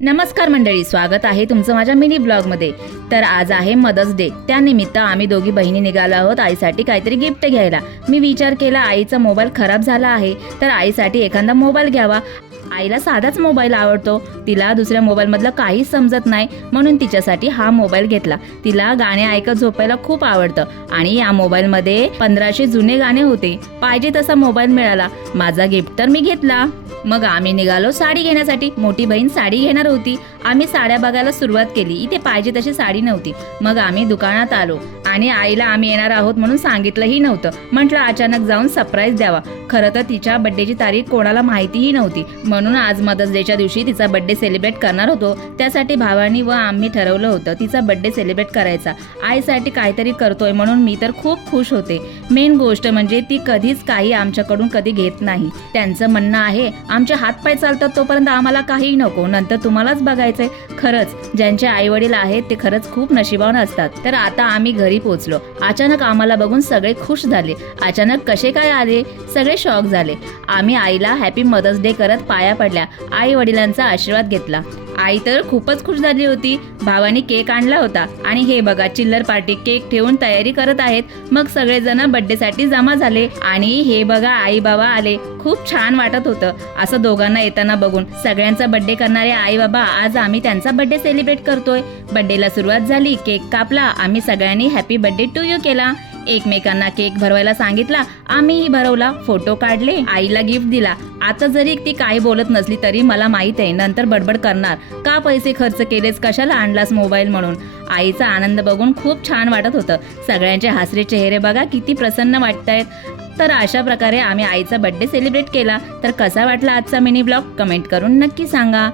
नमस्कार मंडळी स्वागत आहे तुमचं माझ्या मिनी ब्लॉगमध्ये. तर आज आहे मदर्स डे. त्यानिमित्त आम्ही दोघी बहिणी निघालो आहोत आईसाठी काहीतरी गिफ्ट घ्यायला. मी विचार केला आईचा मोबाईल खराब झाला आहे तर आईसाठी एखादा मोबाईल घ्यावा. आईला साधाच मोबाईल आवडतो. तिला दुसऱ्या मोबाईलमधलं काहीच समजत नाही म्हणून तिच्यासाठी हा मोबाईल घेतला. तिला गाणे ऐकत झोपायला खूप आवडतं आणि या मोबाईलमध्ये पंधराशे जुने गाणे होते. पाहिजे तसा मोबाईल मिळाला. माझा गिफ्ट तर मी घेतला. मग आम्ही निघालो साडी घेण्यासाठी. मोठी बहीण साडी घेणार होती. आम्ही साड्या बघायला सुरुवात केली. इथे पाहिजे तशी साडी नव्हती. मग आम्ही दुकानात आलो. आणि आईला आम्ही येणार आहोत म्हणून सांगितलंही नव्हतं. म्हटलं अचानक जाऊन सरप्राईज द्यावा. खरं तर तिच्या बड्डेची तारीख कोणाला माहितीही नव्हती. म्हणून आज मदर्स डेच्या दिवशी तिचा बड्डे सेलिब्रेट करणार होतो. त्यासाठी भावानी व आम्ही ठरवलं होतं तिचा बड्डे सेलिब्रेट करायचा. आईसाठी काहीतरी करतोय म्हणून मी तर खूप खुश होते. मेन गोष्ट म्हणजे ती कधीच काही आमच्याकडून कधी घेत नाही. त्यांचं म्हणणं आहे आमचे हातपाय चालतात तोपर्यंत आम्हाला काहीही नको नंतर तुम्हालाच बघायचंय. खरंच ज्यांचे आई वडील आहेत ते खरंच खूप नशिबान असतात. तर आता आम्ही घरी पोहोचलो अचानक आम्हाला बघून सगळे खुश झाले. अचानक कसे काय आले? सगळे शॉक झाले. आम्ही आईला हॅपी मदर्स डे करत पाया पडल्या. आई वडिलांचा आशीर्वाद घेतला. आई तर खूपच खुश झाली होती. भावानी केक आणला होता आणि हे बघा चिल्लर पार्टी केक ठेवून तयारी करत आहेत. मग सगळेजण बड्डेसाठी जमा झाले आणि हे बघा आई बाबा आले. खूप छान वाटत होतं. असं दोघांना येताना बघून सगळ्यांचा बड्डे करणारे आई बाबा आज आम्ही त्यांचा बड्डे सेलिब्रेट करतोय. बड्डेला सुरुवात झाली केक कापला आम्ही सगळ्यांनी हॅपी बड्डे टू यू केला. एकमेकांना केक भरवायला सांगितला आम्हीही भरवला फोटो काढले आईला गिफ्ट दिला. आता जरी ती काही बोलत नसली तरी मला माहीत आहे नंतर बडबड करणार. का पैसे खर्च केलेस कशाला आणलास मोबाईल म्हणून? आईचा आनंद बघून खूप छान वाटत होतं. सगळ्यांचे हसरे चेहरे बघा किती प्रसन्न वाटतायत. तर अशा प्रकारे आम्ही आईचा बड्डे सेलिब्रेट केला. तर कसा वाटला आजचा मिनी ब्लॉग कमेंट करून नक्की सांगा.